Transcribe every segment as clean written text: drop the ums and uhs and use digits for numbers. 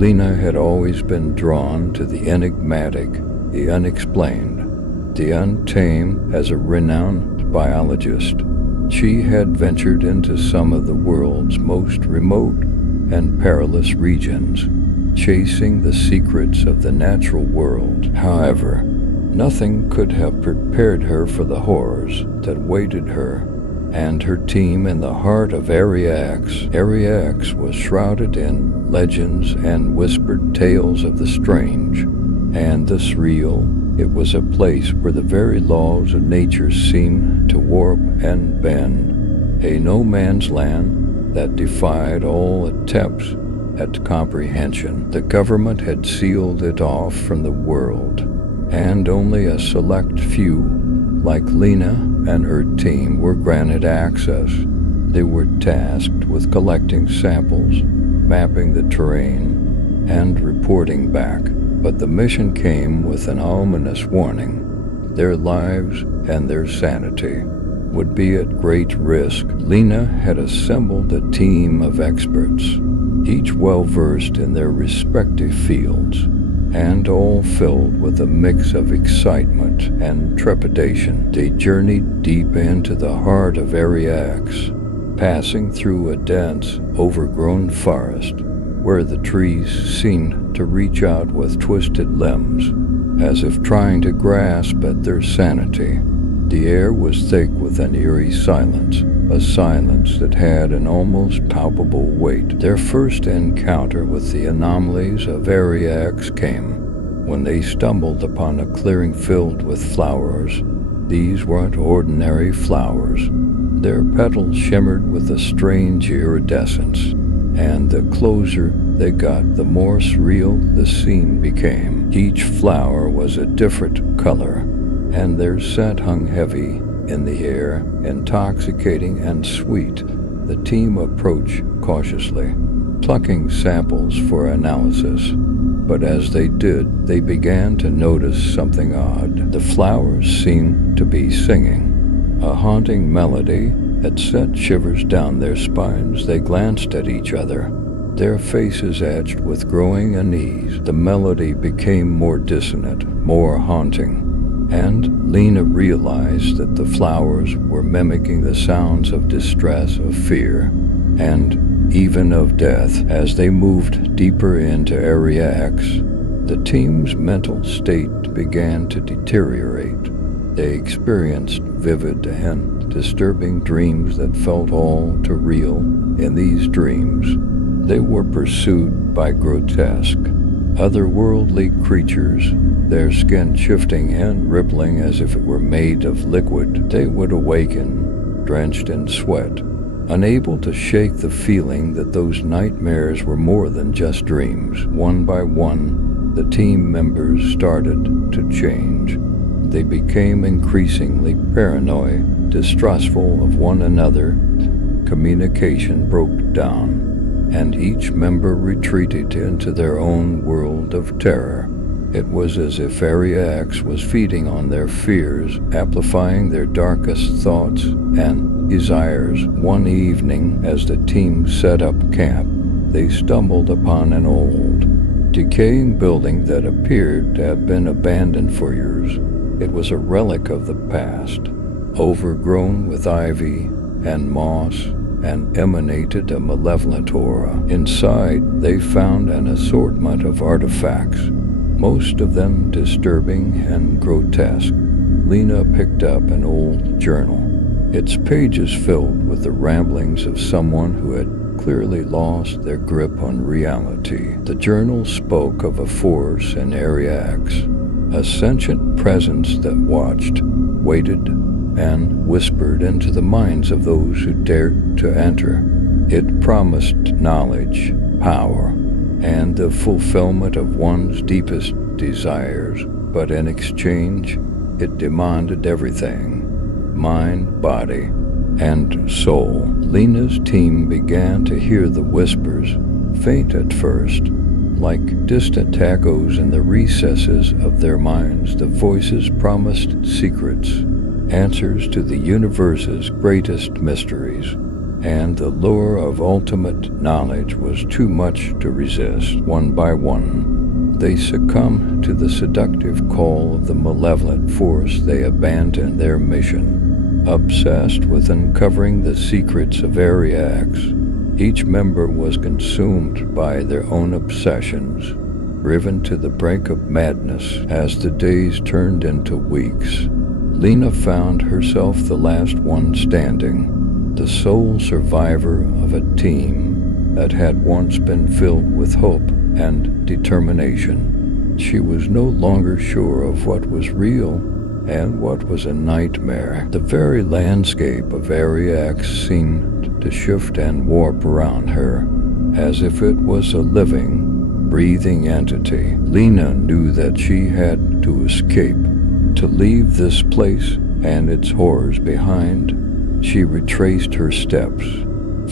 Lena had always been drawn to the enigmatic, the unexplained, the untamed. As a renowned biologist, she had ventured into some of the world's most remote and perilous regions, chasing the secrets of the natural world. However, nothing could have prepared her for the horrors that waited her and her team in the heart of Area X. Area X was shrouded in legends and whispered tales of the strange and the surreal. It was a place where the very laws of nature seemed to warp and bend, a no-man's land that defied all attempts at comprehension. The government had sealed it off from the world, and only a select few, like Lena and her team, were granted access. They were tasked with collecting samples, mapping the terrain, and reporting back. But the mission came with an ominous warning. Their lives and their sanity would be at great risk. Lena had assembled a team of experts, each well-versed in their respective fields, and all filled with a mix of excitement and trepidation. They journeyed deep into the heart of Area X, passing through a dense, overgrown forest where the trees seemed to reach out with twisted limbs, as if trying to grasp at their sanity. The air was thick with an eerie silence, a silence that had an almost palpable weight. Their first encounter with the anomalies of Area X came when they stumbled upon a clearing filled with flowers. These weren't ordinary flowers. Their petals shimmered with a strange iridescence, and the closer they got, the more surreal the scene became. Each flower was a different color, and their scent hung heavy in the air, intoxicating and sweet. The team approached cautiously, plucking samples for analysis. But as they did, they began to notice something odd. The flowers seemed to be singing, a haunting melody that sent shivers down their spines. They glanced at each other, their faces etched with growing unease. The melody became more dissonant, more haunting, and Lena realized that the flowers were mimicking the sounds of distress, of fear, and even of death. As they moved deeper into Area X, the team's mental state began to deteriorate. They experienced vivid and disturbing dreams that felt all too real. In these dreams, they were pursued by grotesque, otherworldly creatures, their skin shifting and rippling as if it were made of liquid. They would awaken, drenched in sweat, unable to shake the feeling that those nightmares were more than just dreams. One by one, the team members started to change. They became increasingly paranoid, distrustful of one another. Communication broke down, and each member retreated into their own world of terror. It was as if Area X was feeding on their fears, amplifying their darkest thoughts and desires. One evening, as the team set up camp, they stumbled upon an old, decaying building that appeared to have been abandoned for years. It was a relic of the past, overgrown with ivy and moss, and emanated a malevolent aura. Inside, they found an assortment of artifacts, most of them disturbing and grotesque. Lena picked up an old journal, its pages filled with the ramblings of someone who had clearly lost their grip on reality. The journal spoke of a force in Area X, a sentient presence that watched, waited, and whispered into the minds of those who dared to enter. It promised knowledge, power, and the fulfillment of one's deepest desires, but in exchange, it demanded everything: mind, body, and soul. Lena's team began to hear the whispers, faint at first, like distant echoes in the recesses of their minds. The voices promised secrets, answers to the universe's greatest mysteries. and the lure of ultimate knowledge was too much to resist. One by one, they succumbed to the seductive call of the malevolent force. They abandoned their mission, obsessed with uncovering the secrets of Ariax. Each member was consumed by their own obsessions, driven to the brink of madness as the days turned into weeks. Lena found herself the last one standing, the sole survivor of a team that had once been filled with hope and determination. She was no longer sure of what was real and what was a nightmare. The very landscape of Ariax seemed to shift and warp around her, as if it was a living, breathing entity. Lena knew that she had to escape, to leave this place and its horrors behind. She retraced her steps,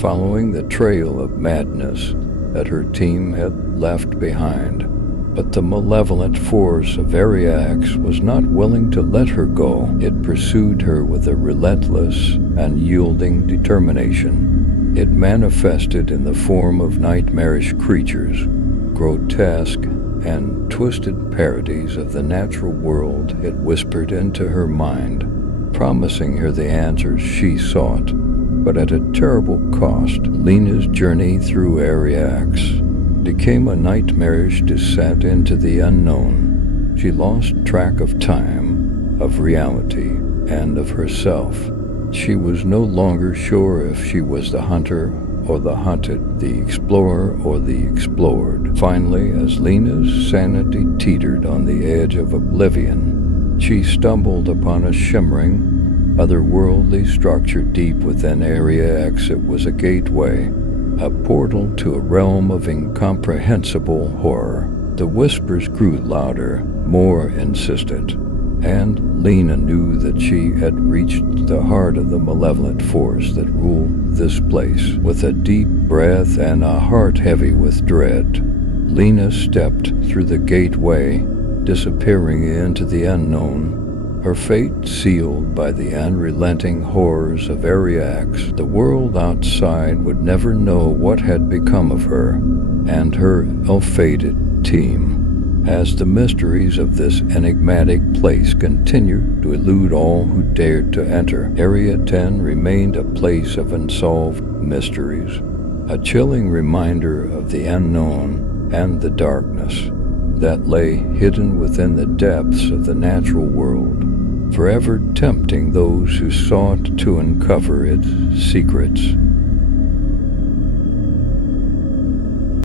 following the trail of madness that her team had left behind. But the malevolent force of Ariax was not willing to let her go. It pursued her with a relentless and yielding determination. It manifested in the form of nightmarish creatures, grotesque and twisted parodies of the natural world. It whispered into her mind, promising her the answers she sought, but at a terrible cost. Lena's journey through Ariax became a nightmarish descent into the unknown. She lost track of time, of reality, and of herself. She was no longer sure if she was the hunter or the hunted, the explorer or the explored. Finally, as Lena's sanity teetered on the edge of oblivion, she stumbled upon a shimmering, otherworldly structure deep within Ariax. It was a gateway, a portal to a realm of incomprehensible horror. The whispers grew louder, more insistent, and Lena knew that she had reached the heart of the malevolent force that ruled this place. With a deep breath and a heart heavy with dread, Lena stepped through the gateway, disappearing into the unknown, her fate sealed by the unrelenting horrors of Ariax. The world outside would never know what had become of her and her ill-fated team, as the mysteries of this enigmatic place continued to elude all who dared to enter. Area 10 remained a place of unsolved mysteries, a chilling reminder of the unknown and the darkness that lay hidden within the depths of the natural world, forever tempting those who sought to uncover its secrets.